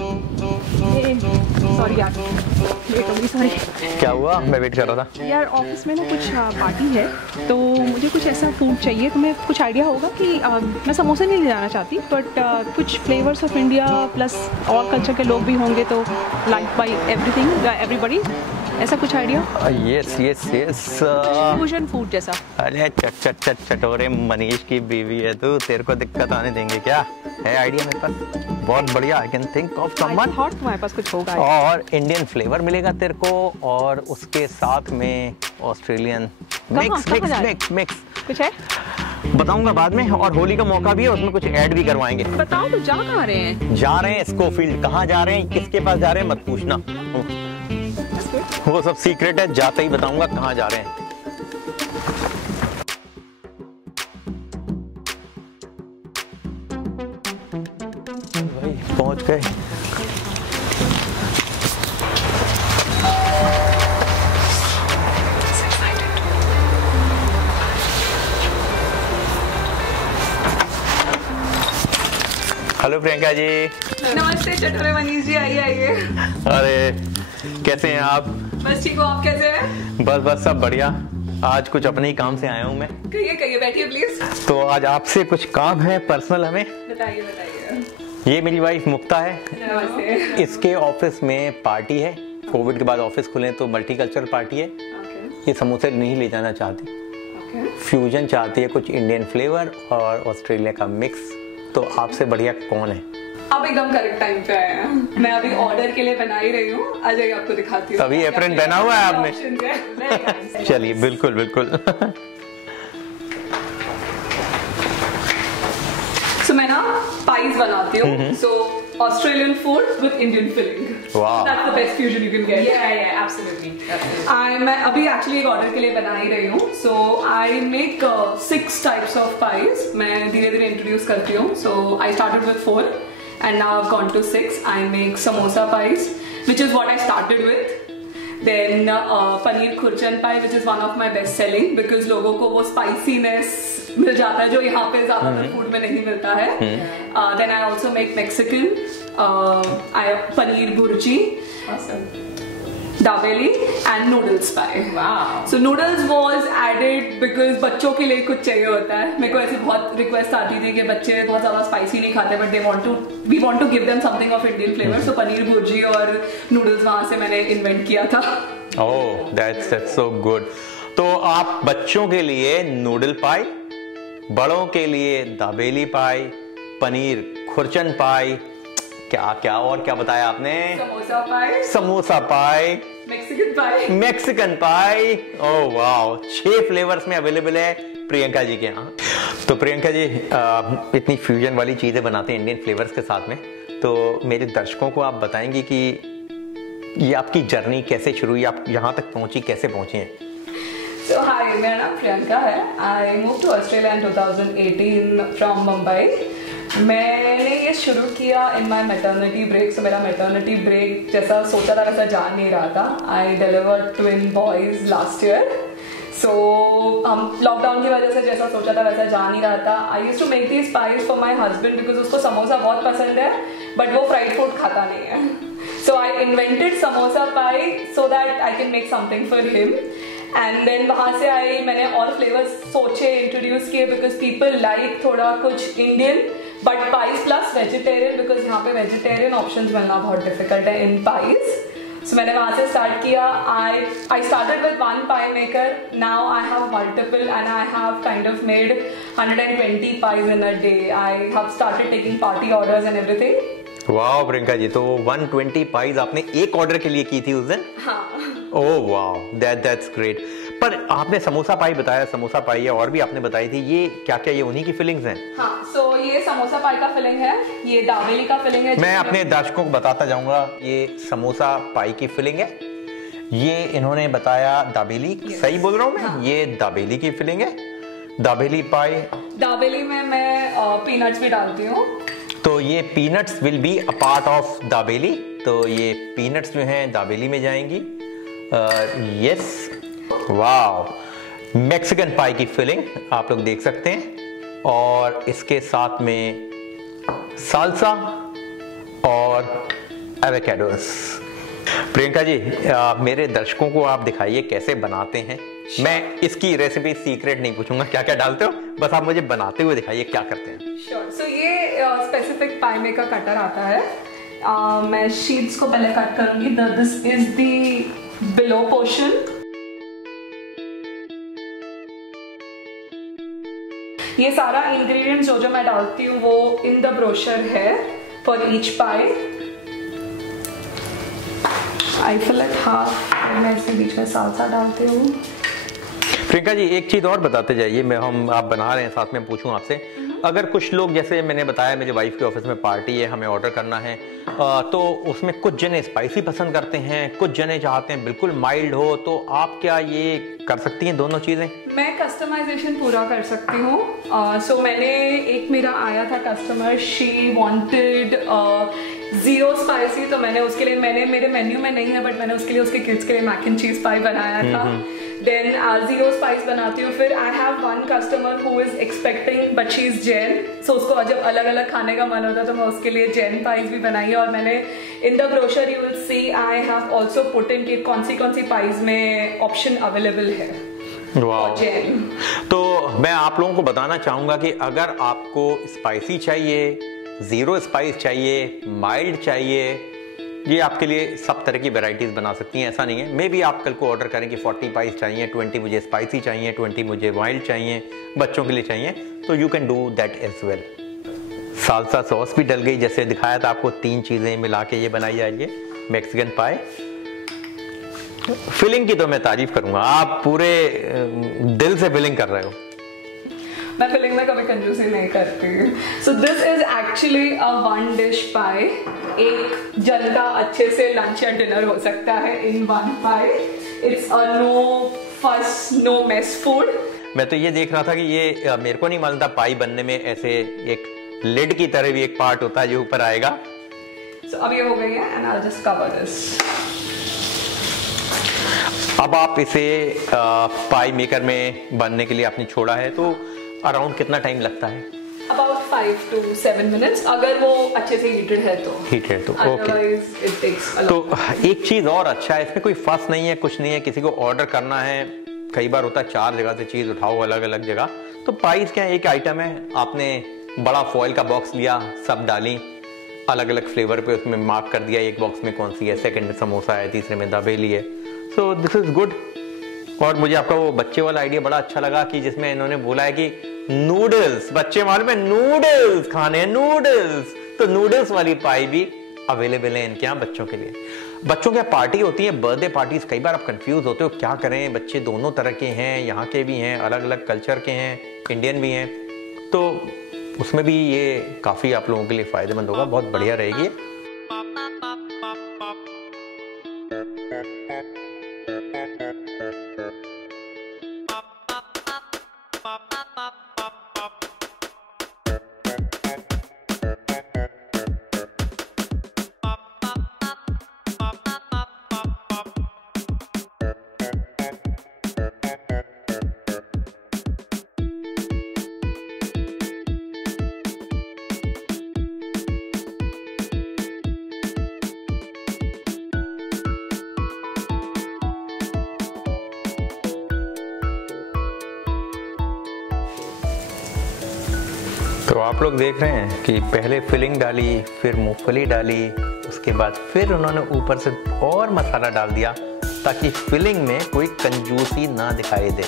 Sorry यार, late हो गई, सॉरी। क्या हुआ? मैं वेट कर रहा था यार ऑफिस में ना कुछ पार्टी है, तो मुझे कुछ ऐसा फूड चाहिए। तुम्हें कुछ आइडिया होगा कि मैं समोसे नहीं ले जाना चाहती, बट कुछ फ्लेवर्स ऑफ इंडिया प्लस और कल्चर के लोग भी होंगे, तो लाइक बाई एवरीथिंग एवरीबडी, ऐसा कुछ idea? Yes yes yes, fusion food जैसा। अरे चटोरे मनीष की बीवी है तू, तेरे को दिक्कत आने देंगे क्या? है आइडिया मेरे पास बहुत बढ़िया। I can think of someone. Thought तुम्हारे पास कुछ होगा। और इंडियन फ्लेवर मिलेगा तेरे को, और उसके साथ में ऑस्ट्रेलियन मिक्स कुछ है, बताऊंगा बाद में। और होली का मौका भी है, उसमें कुछ ऐड भी करवाएंगे। बताओ तो, जा कहाँ रहे हैं? जा रहे हैं स्कोफील्ड। कहाँ जा रहे हैं, किसके पास जा रहे हैं मत पूछना, वो सब सीक्रेट है, जाते ही बताऊंगा कहाँ जा रहे हैं। भाई पहुंच गए। हेलो प्रियंका जी। नमस्ते चटोरे मनीष जी, आइए आइए। अरे कैसे हैं आप? बस ठीक हो, आप कैसे हैं? बस सब बढ़िया। आज कुछ अपने ही काम से आया हूँ मैं। कहिए बैठिए प्लीज। तो आज आपसे कुछ काम है पर्सनल हमें। बताइए। ये मेरी वाइफ मुक्ता है। नमस्ते। इसके ऑफिस में पार्टी है, कोविड के बाद ऑफिस खुले तो मल्टीकल्चरल पार्टी है। ये समोसे नहीं ले जाना चाहती, फ्यूजन चाहती है, कुछ इंडियन फ्लेवर और ऑस्ट्रेलिया का मिक्स। तो आपसे बढ़िया कौन है? आप एकदम करेक्ट टाइम पे आए हैं। मैं अभी ऑर्डर के लिए बना ही रही हूँ, आ जाइए आपको दिखाती हूँ। तभी एप्रन पहना हुआ है आपने। चलिए बिल्कुल। सो मैं ना पाइज बनाती हूँ। So Australian food with Indian filling. वाह, that's the best fusion you can get. Yeah, absolutely. मैं अभी एक्चुअली एक ऑर्डर के लिए बना ही रही हूँ। So I make 6 types of pies. मैं धीरे धीरे इंट्रोड्यूस करती हूँ। So I started with 4 and now I've gone to 6. I make samosa pies, which is what I started with. Then paneer khurchan pie, which is one of my best selling because लोगों को वो spiciness मिल जाता है जो यहाँ पे ज़्यादातर food में नहीं मिलता है। Then I also make Mexican, paneer burji, Awesome. Dabeli and noodles pie. Wow. So noodles was added because बच्चों के लिए कुछ चाहिए होता है। मेरे को ऐसी बहुत रिक्वेस्ट आती थी कि बच्चे बहुत ज़्यादा स्पाइसी नहीं खाते, but we want to give them something of Indian flavor. So paneer bhurji और नूडल्स वहाँ से मैंने इन्वेंट किया था। Oh, that's so good. तो आप बच्चों के लिए नूडल पाई, बड़ों के लिए दाबेली पाई, पनीर खुरचन पाई, क्या और क्या बताया आपने? समोसा पाई, मैक्सिकन पाई। ओह वाह, 6 फ्लेवर्स में अवेलेबल है प्रियंका जी के यहाँ। तो प्रियंका जी इतनी फ्यूजन वाली चीजें बनाते हैं इंडियन फ्लेवर्स के साथ में, तो मेरे दर्शकों को आप बताएंगे कि ये आपकी जर्नी कैसे शुरू हुई, आप यहाँ तक पहुंची, कैसे पहुंची हैं? So hi, मेरा नाम प्रियंका है। I moved to Australia in 2018 from Mumbai. मैंने ये शुरू किया इन माई मैटर्निटी ब्रेक। सो मेरा मैटर्निटी ब्रेक जैसा सोचा था वैसा जा नहीं रहा था। I delivered twin boys last year. So हम लॉकडाउन की वजह से जैसा सोचा था वैसा जा नहीं रहा था। I used to make these pies for my husband because उसको समोसा बहुत पसंद है, बट वो फ्राइड फूड खाता नहीं है। So I invented samosa pie so that I can make something for him. And then वहाँ से मैंने और फ्लेवर्स सोचे, इंट्रोड्यूस किए बिकॉज पीपल लाइक थोड़ा कुछ Indian but pies plus vegetarian, because यहाँ पे वेजिटेरियन ऑप्शंस मिलना बहुत डिफिकल्ट है इन पाइज। सो मैंने वहाँ से स्टार्ट किया। आई started with 1 pi maker, now I have multiple and I have kind of made 120 pies in a day. I have started taking party orders and everything. वाह प्रियंका जी, तो 120 pies आपने एक ऑर्डर के लिए की थी उस दिन? हाँ। ओह वाह, दैट्स ग्रेट। पर आपने समोसा पाई बताया, समोसा पाई है और भी आपने बताई थी, ये क्या ये उन्हीं की फिलिंग्स हैं? हाँ, सो ये समोसा पाई का फिलिंग है, ये दाबेली का फिलिंग है। मैं अपने दर्शकों को बताता जाऊंगा, ये समोसा पाई की फिलिंग है, ये इन्होंने बताया दाबेली। सही बोल रहा हूँ मैं? हाँ। ये दाबेली की फिलिंग है, दाबेली पाई। दाबेली में मैं पीनट्स भी डालती हूँ। तो ये peanuts will be a part of dabeli, तो ये पीनट्स जो हैं दाबेली में जाएंगी। यस, वाह, मैक्सिकन पाई की फिलिंग आप लोग देख सकते हैं, और इसके साथ में साल्सा और एवोकाडोस। प्रियंका जी, मेरे दर्शकों को आप दिखाइए कैसे बनाते हैं। मैं इसकी रेसिपी सीक्रेट नहीं पूछूंगा क्या क्या डालते हो, बस आप मुझे बनाते हुए दिखाइए क्या करते हैं। श्योर। सो ये स्पेसिफिक पाई मेकर कटर आता है। मैं शीट्स को पहले कट करूंगी। This is the below portion. ये सारा इंग्रेडिएंट्स जो मैं डालती हूँ वो इन द ब्रोशर है for each pi. I fill it half. मैं इसके बीच में साल्सा डालती हूँ। प्रियंका जी, एक चीज और बताते जाइए। आप बना रहे हैं, साथ में पूछूं आपसे, अगर कुछ लोग, जैसे मैंने बताया मेरे वाइफ के ऑफिस में पार्टी है, हमें ऑर्डर करना है, तो उसमें कुछ जने स्पाइसी पसंद करते हैं, कुछ जने चाहते हैं बिल्कुल माइल्ड हो, तो आप क्या ये कर सकती हैं दोनों चीजें? मैं कस्टमाइजेशन पूरा कर सकती हूँ। सो मैंने एक मेरा आया था कस्टमर, शी वांटेड 0 स्पाइसी, तो मैंने उसके लिए, मेरे मेन्यू में नहीं है बट मैंने उसके लिए, उसके किड्स के लिए मैक एंड चीज पाई बनाया था। देन 0 स्पाइस बनाती हूँ। फिर I have one customer who is expecting but she is Jain, so उसको जब अलग अलग खाने का मन होता है तो मैं उसके लिए जैन पाइस भी बनाई है। और मैंने in the brochure you will see I have also put in कि कौन सी पाइस में ऑप्शन अवेलेबल है। तो मैं आप लोगों को बताना चाहूंगा कि अगर आपको स्पाइसी चाहिए, 0 स्पाइस चाहिए, माइल्ड चाहिए, ये आपके लिए सब तरह की वैरायटीज बना सकती हैं। ऐसा नहीं है, मे भी आप कल को ऑर्डर करें कि 40 पाइस चाहिए, 20 मुझे स्पाइसी चाहिए, 20 मुझे माइल्ड चाहिए, बच्चों के लिए चाहिए, तो you can do that as well. Salsa sauce भी डल गई, जैसे दिखाया था आपको, 3 चीजें मिला के ये बनाई जाएगी मैक्सिकन पाई। फिलिंग की तो मैं तारीफ करूंगा, आप पूरे दिल से फिलिंग कर रहे हो। मैं फिलिंग में कभी कंजूसी नहीं करती। So this is actually a 1 dish pie. एक जन का अच्छे से लंच या डिनर हो सकता है इन 1 पाई। इट्स अ नो फस नो मेस फूड। मैं तो ये देख रहा था कि ये मेरे को नहीं मालूम था पाई बनने में ऐसे एक लिड की तरह भी एक पार्ट होता है जो ऊपर आएगा। सो अब ये हो गई है and I will just cover this. अब आप इसे पाई मेकर में बनने के लिए आपने छोड़ा है, तो अराउंड कितना टाइम लगता है? About 5 to 7 minutes, अगर वो अच्छे से हीटेड है तो। Okay. it takes a lot. तो एक चीज और अच्छा है, इसमें कोई फस नहीं है, कुछ नहीं है। किसी को ऑर्डर करना है, कई बार होता है 4 जगह से चीज उठाओ, अलग अलग जगह, तो पाइस क्या एक आइटम है। आपने बड़ा फॉइल का बॉक्स लिया, सब डाली अलग अलग फ्लेवर पे, उसमें मार्क कर दिया एक बॉक्स में कौन सी है, सेकंड में समोसा है, तीसरे में दाबेली है। सो दिस इज गुड। और मुझे आपका वो बच्चे वाला आइडिया बड़ा अच्छा लगा कि जिसमें इन्होंने बोला है कि नूडल्स, बच्चे मालूम है नूडल्स खाने हैं, नूडल्स, तो नूडल्स वाली पाई भी अवेलेबल है इनके यहाँ बच्चों के लिए। बच्चों की पार्टी होती है, बर्थडे पार्टीज, कई बार आप कंफ्यूज होते हो क्या करें, बच्चे दोनों तरह के हैं, यहाँ के भी हैं, अलग अलग कल्चर के हैं, इंडियन भी हैं, तो उसमें भी ये काफी आप लोगों के लिए फायदेमंद होगा, बहुत बढ़िया रहेगी। तो आप लोग देख रहे हैं कि पहले फिलिंग डाली, फिर मूंगफली डाली, उसके बाद फिर उन्होंने ऊपर से और मसाला डाल दिया ताकि फिलिंग में कोई कंजूसी ना दिखाई दे।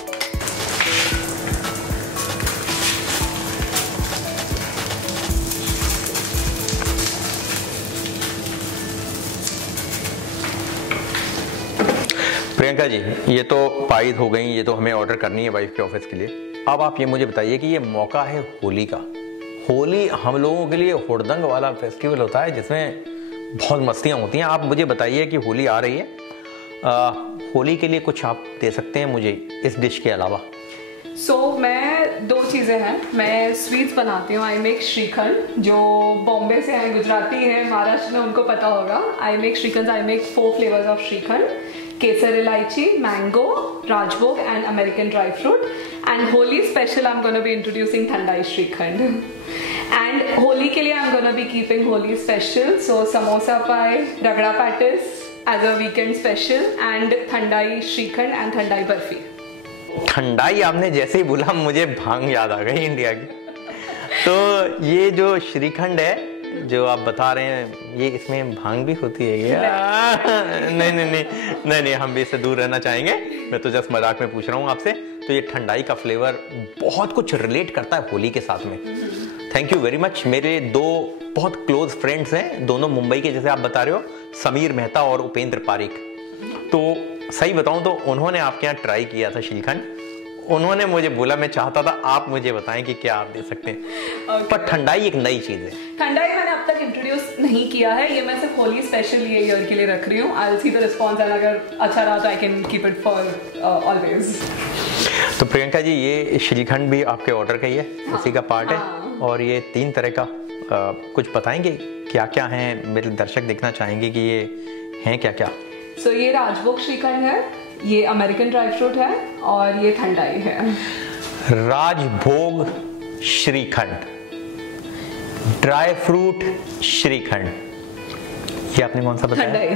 प्रियंका जी, ये तो पाइस हो गई, ये तो हमें ऑर्डर करनी है वाइफ के ऑफिस के लिए। अब आप ये मुझे बताइए कि ये मौका है होली का। होली हम लोगों के लिए हुड़दंग वाला फेस्टिवल होता है जिसमें बहुत मस्तियाँ होती हैं। आप मुझे बताइए कि होली आ रही है, होली के लिए कुछ आप दे सकते हैं मुझे इस डिश के अलावा? मैं 2 चीज़ें हैं, मैं स्वीट्स बनाती हूँ। आई मेक श्रीखंड, जो बॉम्बे से हैं, गुजराती हैं, महाराष्ट्र में, उनको पता होगा। I make shrikhand, I make 4 flavours of shrikhand, kesar elaichi, mango, rajbhog and American dry fruit. And Holi special, I'm going to be introducing Thandai Shrikhand. And Holi के लिए I am gonna be keeping Holi special, so samosa pie, ragda pattice as a weekend special and thandai shrikhand and thandai barfi. Thandai आपने जैसे ही बोला मुझे भांग याद आ गई India की। तो ये जो श्रीखंड है जो आप बता रहे हैं, ये इसमें भांग भी होती है क्या? नहीं, हम भी इससे दूर रहना चाहेंगे। मैं तो जस्ट मजाक में पूछ रहा हूँ आपसे। तो ये ठंडाई का फ्लेवर बहुत कुछ रिलेट करता है होली के साथ में। Thank you very much. मेरे दो बहुत क्लोज फ्रेंड्स हैं, दोनों मुंबई के, जैसे आप बता रहे हो, समीर मेहता और उपेंद्र पारिक। तो सही बताऊं तो उन्होंने आपके यहाँ ट्राई किया था श्रीखंड। उन्होंने मुझे बोला, मैं चाहता था आप मुझे बताएं कि क्या आप दे सकते हैं। पर ठंडाई एक नई चीज है। ठंडाई मैंने अब तक इंट्रोड्यूस नहीं किया है, ये मैं सिर्फ होली स्पेशल ये ईयर के लिए रख रही हूँ। I will see the response, अगर अच्छा रहा तो I can keep it for always. तो प्रियंका जी, ये श्रीखंड भी आपके ऑर्डर का ही है, उसी का पार्ट है। और ये 3 तरह का कुछ बताएंगे क्या क्या है? मेरे दर्शक देखना चाहेंगे कि ये हैं क्या क्या। सो ये राजभोग श्रीखंड है, ये अमेरिकन ड्राई फ्रूट है और ये ठंडाई है। राजभोग श्रीखंड, ड्राई फ्रूट श्रीखंड, ये आपने कौन सा बताया? ठंडाई।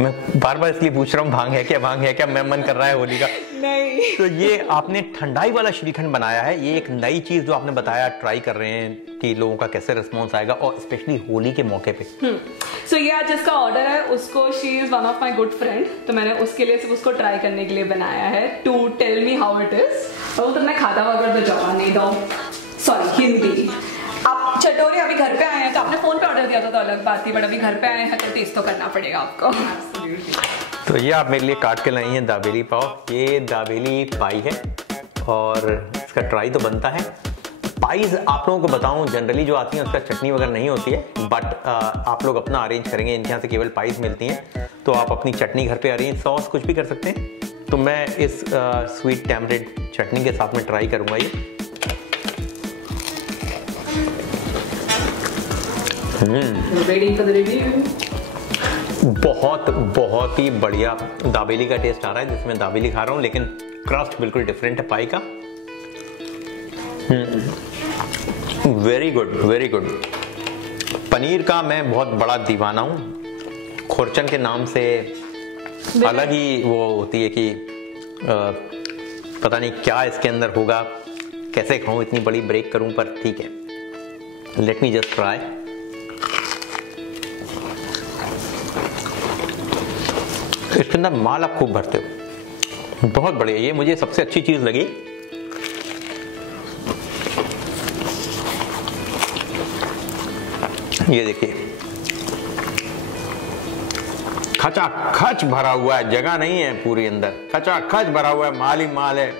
मैं बार बार इसलिए पूछ रहा हूँ, भांग है क्या? मैं मन कर रहा है होली का। नहीं। तो ये आपने ठंडाई वाला श्रीखंड बनाया है। ये एक नई चीज जो आपने बताया, ट्राई कर रहे हैं कि लोगों का कैसे रिस्पॉन्स आएगा, और स्पेशली होली के मौके पे। सो ये आज जिसका ऑर्डर है उसको, she is one of my good friend, तो मैंने उसके लिए सिर्फ उसको ट्राई करने के लिए बनाया है, to tell me how it is. तो तुमने खाता वगैरह तो जवाब नहीं दो, सॉरी हिंदी। आप चटोरे अभी घर पे आए हैं, तो आपने फोन पे ऑर्डर दिया था तो अलग बात थी, बट अभी घर पे आए हैं तो टेस्ट तो करना पड़ेगा आपको। तो ये आप मेरे लिए काट के लाई हैं दाबेली पाव। ये दाबेली पाई है और इसका ट्राई तो बनता है। पाइज आप लोगों को बताऊं, जनरली जो आती है उसका चटनी वगैरह नहीं होती है, बट आप लोग अपना अरेंज करेंगे। इनके यहाँ से केवल पाइज मिलती हैं, तो आप अपनी चटनी घर पे अरेंज, सॉस कुछ भी कर सकते हैं। तो मैं इस स्वीट टैमरिंड चटनी के साथ में ट्राई करूंगा ये। बहुत ही बढ़िया दाबेली का टेस्ट आ रहा है, जिसमें दाबेली खा रहा हूँ, लेकिन क्रस्ट बिल्कुल डिफरेंट है पाई का। Very good. पनीर का मैं बहुत बड़ा दीवाना हूँ। खुरचन के नाम से अलग ही वो होती है कि पता नहीं क्या इसके अंदर होगा, कैसे खाऊं, इतनी बड़ी ब्रेक करूं, पर ठीक है, लेट मी जस्ट ट्राई। इसके अंदर माल आप खूब भरते हो, बहुत बढ़िया। ये मुझे सबसे अच्छी चीज लगी। ये देखिए, खचाखच भरा हुआ है, जगह नहीं है पूरी अंदर, खचाखच भरा हुआ है, माल ही माल है।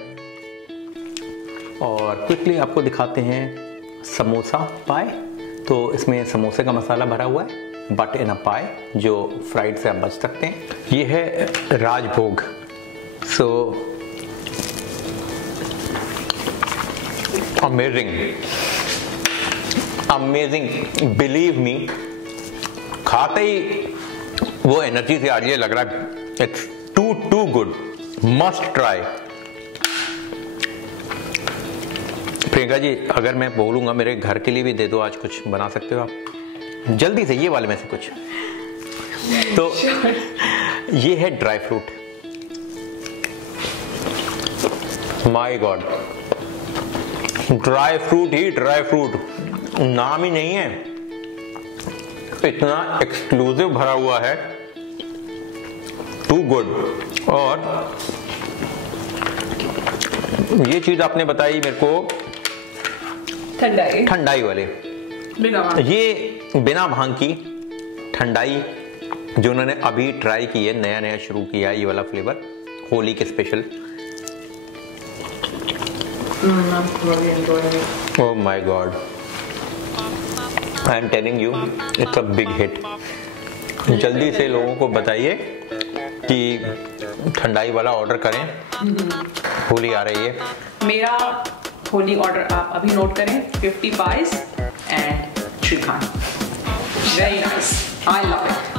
और क्विकली आपको दिखाते हैं समोसा पाए। तो इसमें समोसे का मसाला भरा हुआ है, बट इन अ पाए, जो फ्राइड से आप बच सकते हैं। ये है राजभोग। सो अमेजिंग, बिलीव मी, खाते ही वो एनर्जी से आ रही है, लग रहा है it's too good, must try. Priyanka ji, अगर मैं बोलूंगा मेरे घर के लिए भी दे दो, आज कुछ बना सकते हो आप जल्दी से, ये वाले में से कुछ। तो ये है dry fruit. My God, dry fruit he dry fruit, नाम ही नहीं है, इतना एक्सक्लूसिव भरा हुआ है, टू गुड। और ये चीज आपने बताई मेरे को, ठंडाई वाले, ये बिना भांग की ठंडाई जो उन्होंने अभी ट्राई की है, नया शुरू किया है, ये वाला फ्लेवर होली के special. Oh my God, I am telling you, it's a big hit. जल्दी से लोगों को बताइए कि ठंडाई वाला ऑर्डर करें, होली आ रही है। मेरा होली ऑर्डर आप अभी नोट करें, 50 pies and shrikhand. Very nice, I love it.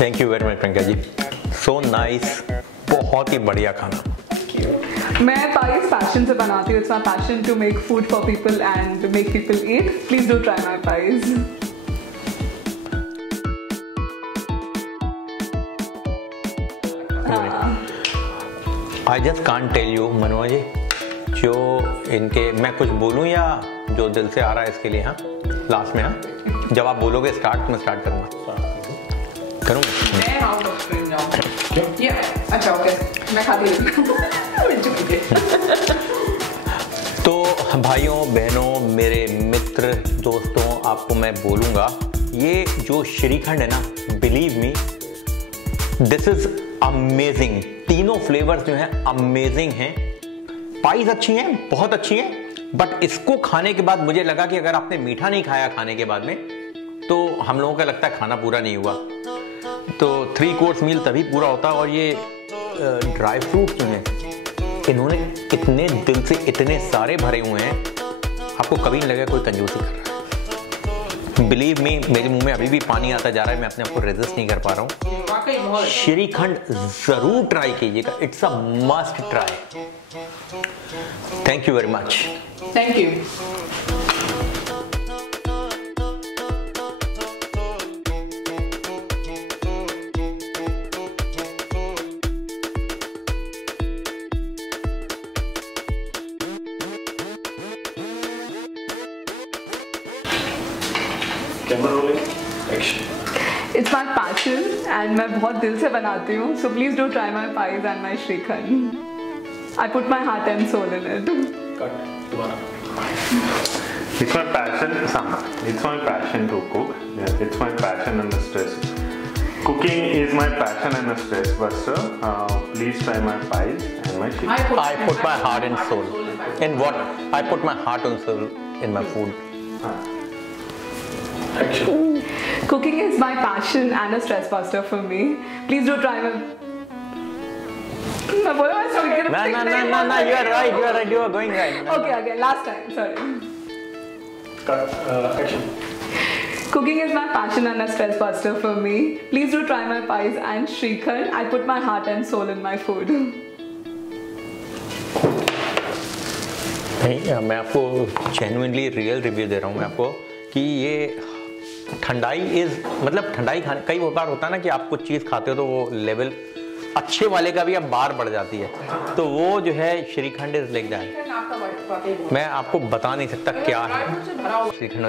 Thank you very much Priyanka ji, so nice, बहुत ही बढ़िया खाना। Thank you. मैं पाइस पैशन से बनाती हूँ. It's my passion to make food for people and to make people eat. Please do try my pies. I just can't tell you Manoj ji, जो इनके मैं कुछ बोलूं या जो दिल से आ रहा है इसके लिए. हाँ लास्ट में. हाँ जब आप बोलोगे स्टार्ट तो मैं स्टार्ट करूंगा. मैं आउट ऑफ स्क्रीन जाऊंगा. या अच्छा ओके मैं खाती हूँ. तो भाइयों बहनों मेरे मित्र दोस्तों, आपको मैं बोलूंगा ये जो श्रीखंड है ना, believe me this is amazing. तीनों फ्लेवर्स जो हैं अमेजिंग हैं. पाइज अच्छी हैं, बहुत अच्छी हैं, बट इसको खाने के बाद मुझे लगा कि अगर आपने मीठा नहीं खाया खाने के बाद में तो हम लोगों का लगता है खाना पूरा नहीं हुआ. तो 3 कोर्स मील तभी पूरा होता. और ये ड्राई फ्रूट जो हैं इन्होंने इतने दिल से इतने सारे भरे हुए हैं, आपको कभी नहीं लगेगा कोई कंजूसी कर रहा है. बिलीव मी, मेरे मुंह में अभी भी पानी आता जा रहा है. मैं अपने आप को रेजिस्ट नहीं कर पा रहा हूँ. श्रीखंड जरूर ट्राई कीजिएगा. It's a must try. Thank you very much. Thank you. Camera rolling. Action. It's my passion and मैं बहुत दिल से बनाती हूँ. So please do try my pies and my shrikhand. I put my heart and soul in it. Cut. दोबारा. It's my passion. It's my passion to cook. Yeah, it's my passion and the stress. Cooking is my passion and a stress buster. Please try my pies and my shrikhand. I put my heart and soul in what? I put my heart and soul in my food. Action. Cooking is my passion and a stress buster for me. Please do try my. मैं बोला मैं sorry. No, you are right, you are going right. Okay, last time, sorry. Cut. Action. Cooking is my passion and a stress buster for me. Please do try my pies and shrikhand. I put my heart and soul in my food. नहीं, मैं आपको genuinely real review दे रहा हूँ मैं आपको कि ये ठंडाई is मतलब ठंडाई खाने कई बार होता है ना कि आप कुछ चीज़ खाते हो तो वो लेवल अच्छे वाले का भी अब बार बढ़ जाती है. तो वो जो है श्रीखंड इज लाइक दैट. मैं आपको बता नहीं सकता क्या है श्रीखंड.